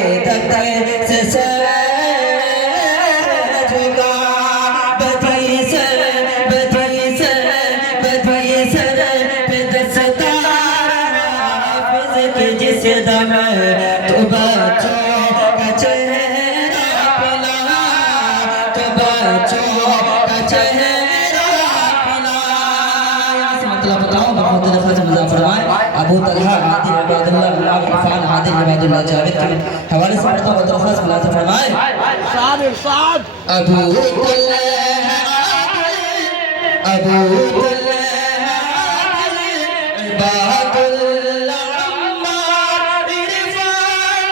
عقیدت سے سر جھکا بدھی سر پہ دستار حافظ کی جس دم تو بچوں کا چہرہ پلا تو بچوں کا چہرہ پلا یہاں سے مطلب بتاؤں بہت لفظ مضاف فرمائے ابو طلحہ عادل عباد اللہ معاذ عرفان عادل عباد اللہ جاوید کے حوالے سے پڑھتا ہوں درخواست ملازم فرمائے ابو طلحہ ابو طلحہ عباد اللہ عمار عرفان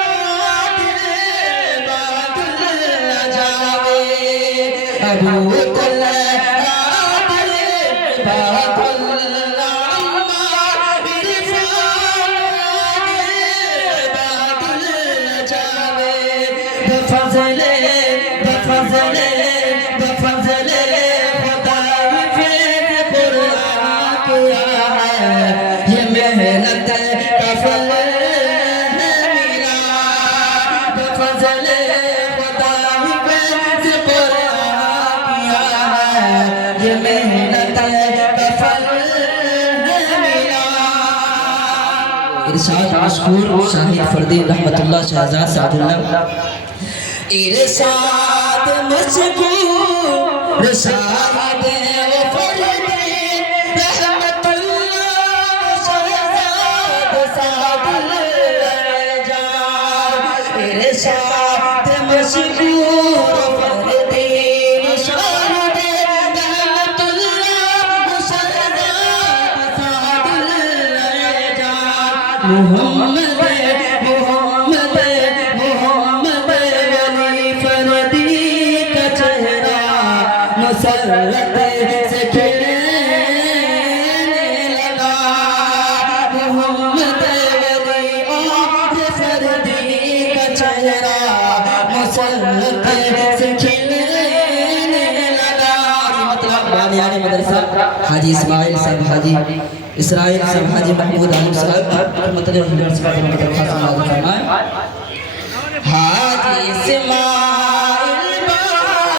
عباد اللہ جاوید ابو طلحہ عباد بفضل خدا فیض قرآن کیا ہے یہ محنت کا پھل ہے میرا بفضل خدا فیض قرآن کیا ہے یہ محنت کا پھل ہے میرا ارشاد مشکور شاہد فردین رحمت اللہ شہزاد سعد اللہ ارشاد مشکور شاہد فردین رحمت اللہ شہزاد سعد اللہ ارشاد مشکور فردین شاہد رحمت اللہ شہزاد سعد اللہ محمد مسرت سے کھلنے لگا محمد ولی اور فردی کا چہرہ مسرت سے کھلنے لگا مطلب بانیان مدرسہ حاجی اسماعیل صاحب حاجی اسرائیل صاحب حاجی محمود عالم صاحب مطلب حاجی اسماعیل